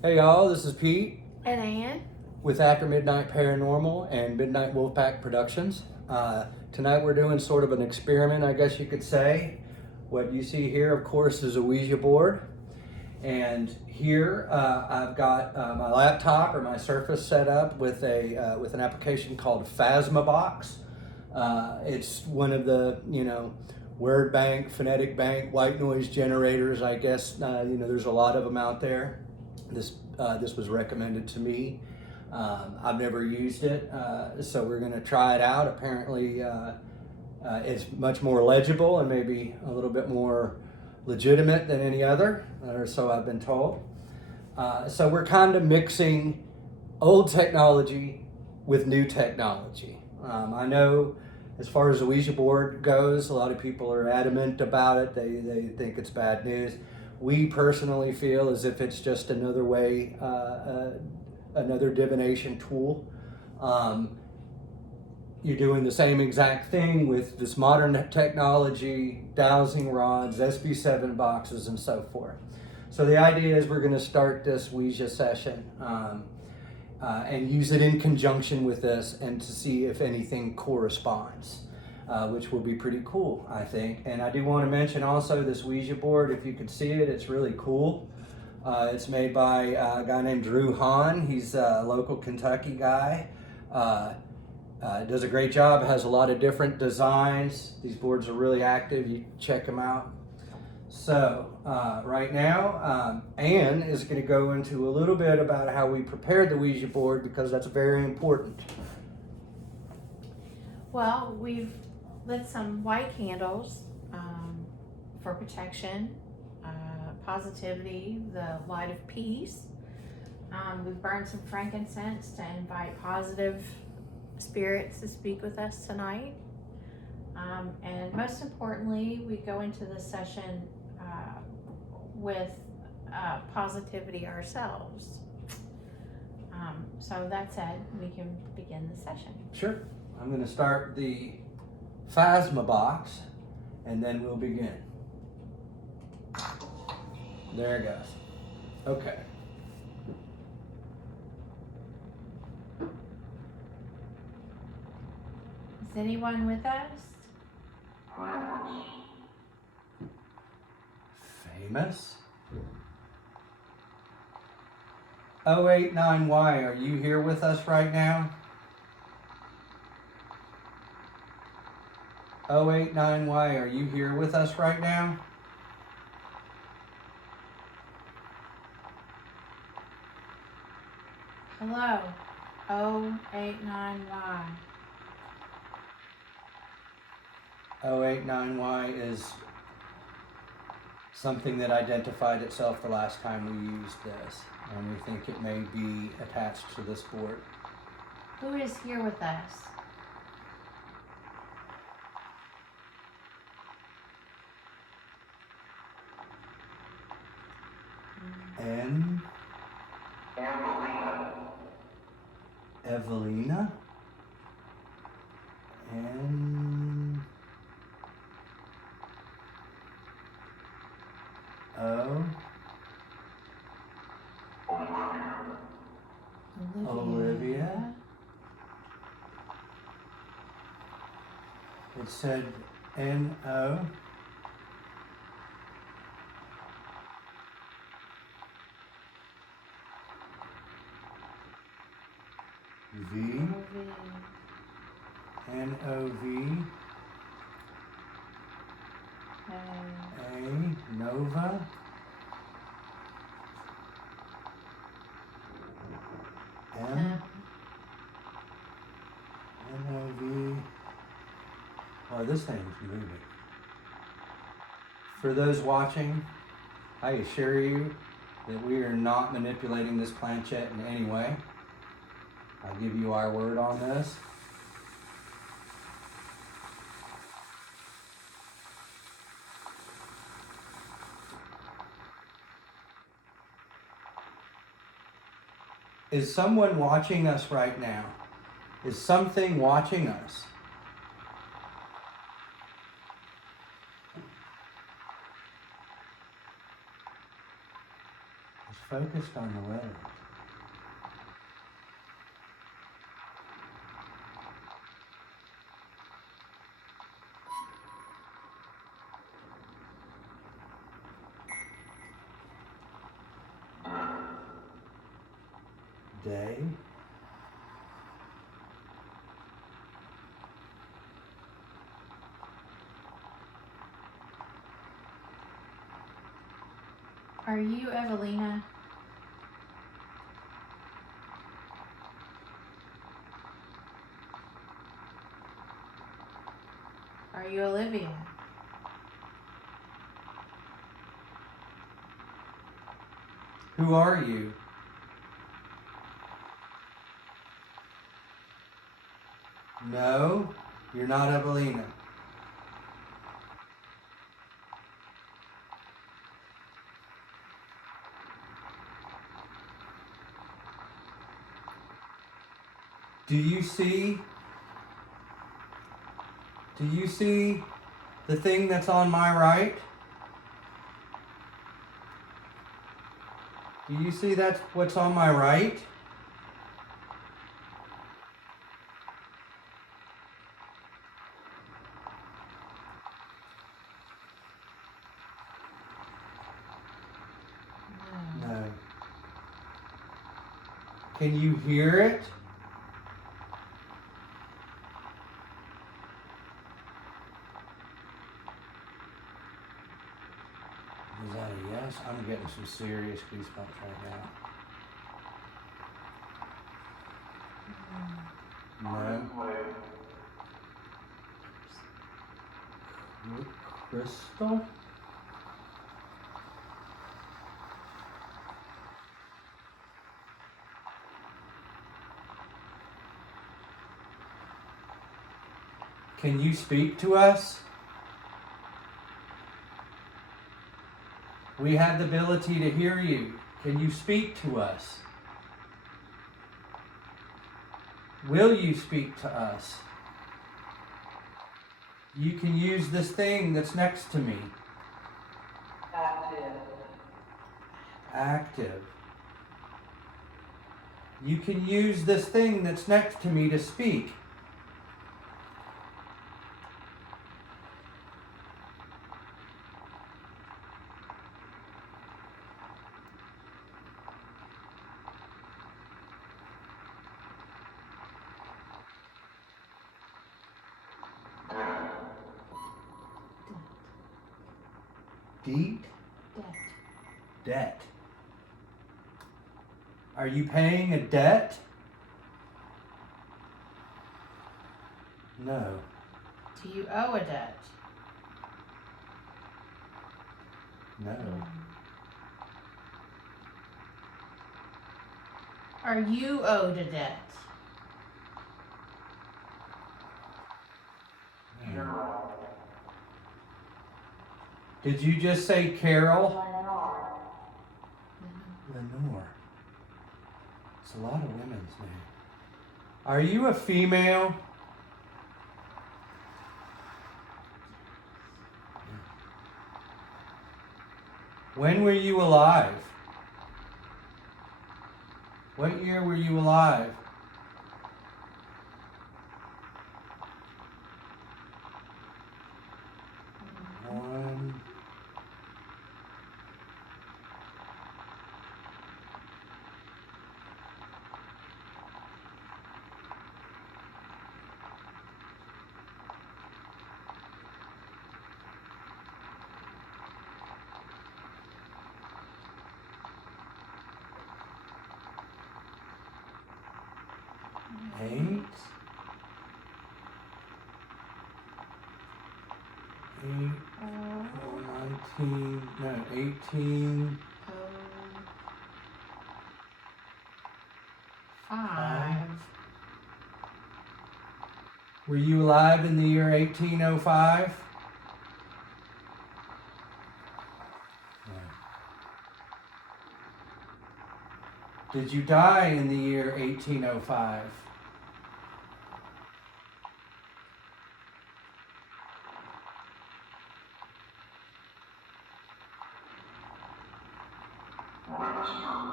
Hey y'all, this is Pete And Ann. with After Midnight Paranormal and Midnight Wolfpack Productions. Tonight we're doing sort of an experiment, I guess you could say. What you see here, of course, is a Ouija board. And here I've got my laptop or my Surface set up with an application called Phasmabox. It's one of the word bank, phonetic bank, white noise generators. I guess there's a lot of them out there. This was recommended to me. I've never used it, so we're going to try it out. Apparently, it's much more legible and maybe a little bit more legitimate than any other, or so I've been told. So we're kind of mixing old technology with new technology. I know as far as the Ouija board goes, a lot of people are adamant about it. They think it's bad news. We personally feel as if it's just another way, another divination tool. You're doing the same exact thing with this modern technology, dowsing rods, SB7 boxes, and so forth. So the idea is we're going to start this Ouija session and use it in conjunction with this and to see if anything corresponds, which will be pretty cool, I think. And I do want to mention also this Ouija board, if you could see it, it's really cool. It's made by a guy named Drew Hahn. He's a local Kentucky guy. Does a great job, has a lot of different designs. These boards are really active, you check them out. So right now, Ann is going to go into a little bit about how we prepared the Ouija board because that's very important. Well, we've lit some white candles for protection, positivity, the light of peace. We've burned some frankincense to invite positive spirits to speak with us tonight. And most importantly, we go into this session with positivity ourselves. So that said, we can begin the session. Sure. I'm going to start the Phasmabox and then we'll begin. There it goes. Okay. Is anyone with us? Famous. 089Y, are you here with us right now? 089Y, are you here with us right now? Hello, 089Y. 089Y is something that identified itself the last time we used this, and we think it may be attached to this board. Who is here with us? N. Evelina. N. O. Olivia. It said N-O. V. N-O-V. A. Nova. M. N-O-V. Oh, this thing's moving. For those watching, I assure you that we are not manipulating this planchette in any way. I'll give you our word on this. Is someone watching us right now? Is something watching us? focused on the letter. Day. Are you Evelina? Are you Olivia? Who are you? No, you're not Evelina. Do you see the thing that's on my right? Do you see that's what's on my right? No. No. Can you hear it? Is that a yes? I'm getting some serious goosebumps right now. No. Crystal? Can you speak to us? We have the ability to hear you. Can you speak to us? Will you speak to us? You can use this thing that's next to me. Active. You can use this thing that's next to me to speak. Deep Debt. debt. Are you paying a debt? No. Do you owe a debt? No. Are you owed a debt? No. Did you just say Carol? Lenore. It's a lot of women's names. Are you a female? When were you alive? What year were you alive? One. Eight. 19, no, 18. Five. Were you alive in the year 1805? No. Did you die in the year 1805?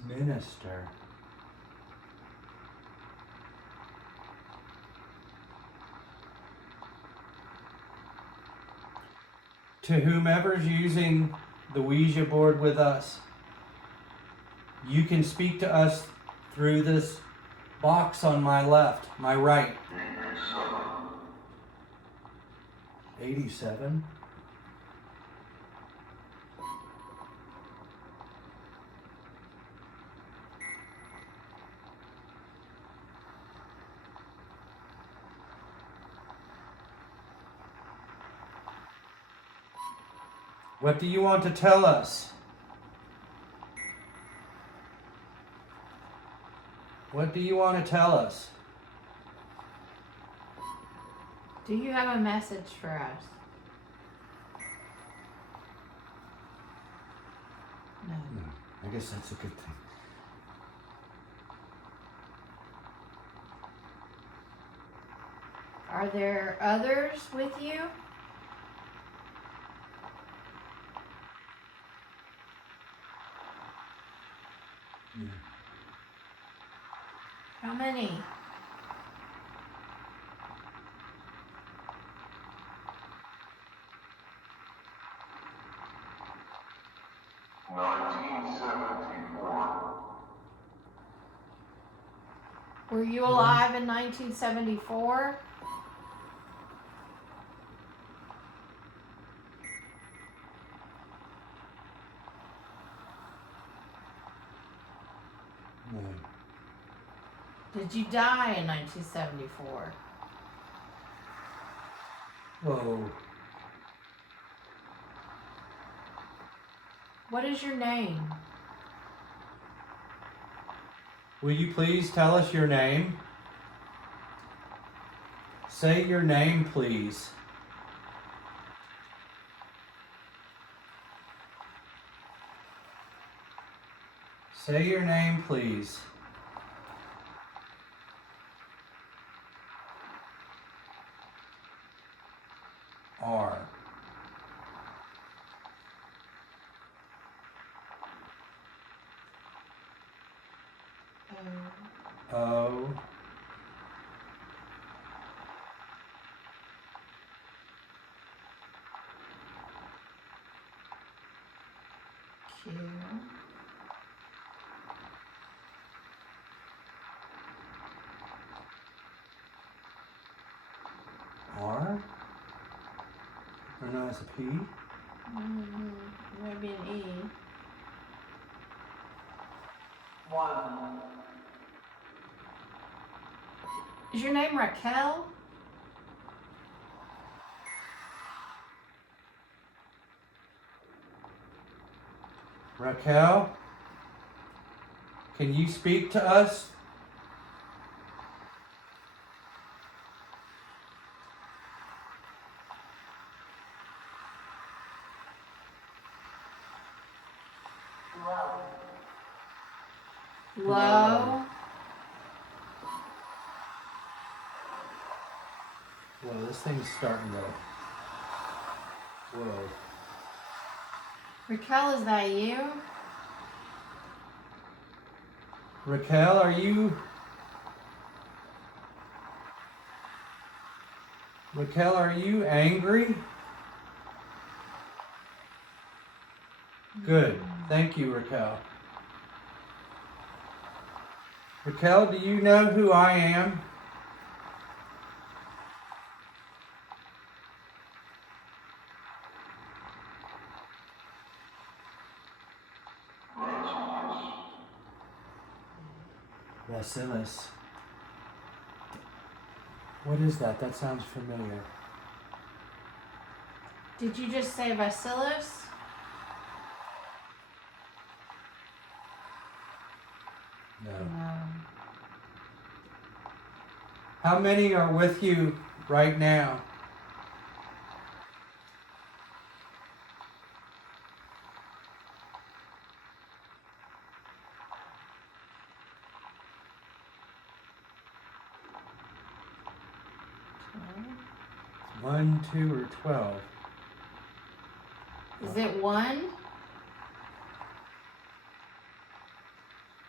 Minister. To whomever's using the Ouija board with us, you can speak to us through this box on my left, my right. 87. What do you want to tell us? What do you want to tell us? Do you have a message for us? No. I guess that's a good thing. Are there others with you? Yeah. How many? Were you alive in 1974? No. Did you die in 1974? Whoa. What is your name? Will you please tell us your name? Say your name, please. Say your name, please. R. O. Q. R? Or no, it's a P? Maybe an E. 1. Is your name Raquel? Raquel? Can you speak to us? Low. Whoa, this thing's starting to... Whoa. Raquel, is that you? Raquel, are you... Raquel, are you angry? Good. Thank you, Raquel. Raquel, do you know who I am? Bacillus. What is that? That sounds familiar. Did you just say Bacillus? No. No. How many are with you right now? Okay. 1, 2, or 12? Is it 1?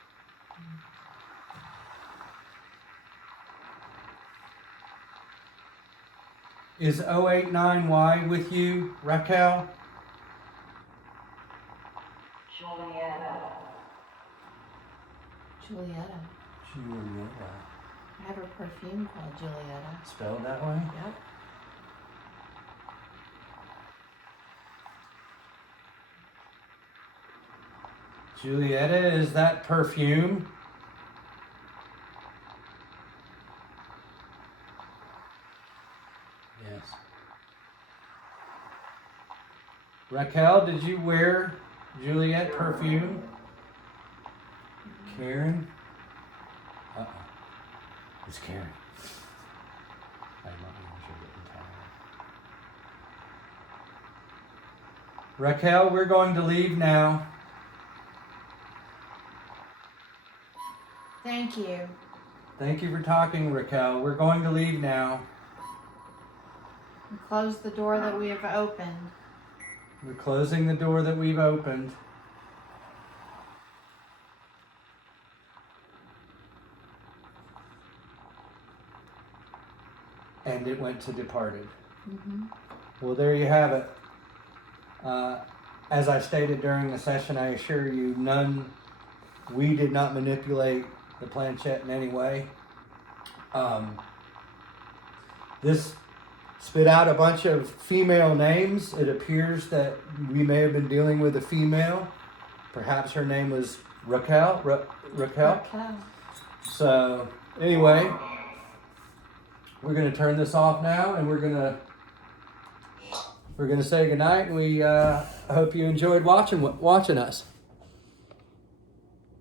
Is 089Y with you, Raquel? Julietta. Julietta. Julietta. I have a perfume called Julietta. Spelled that way? Yep. Julietta, is that perfume? Yes. Raquel, did you wear Juliet perfume? Karen? Uh-oh. It's Karen. I'm not even sure what I'm talking about. Raquel, we're going to leave now. Thank you. Thank you for talking, Raquel. We're going to leave now. And close the door that we have opened. We're closing the door that we've opened. And it went to departed. Mm-hmm. Well, there you have it. As I stated during the session, I assure you, we did not manipulate the planchette in any way. This spit out a bunch of female names. It appears that we may have been dealing with a female. Perhaps her name was Raquel. Raquel. Okay. So anyway, we're going to turn this off now, and we're going to say goodnight. And we hope you enjoyed watching us.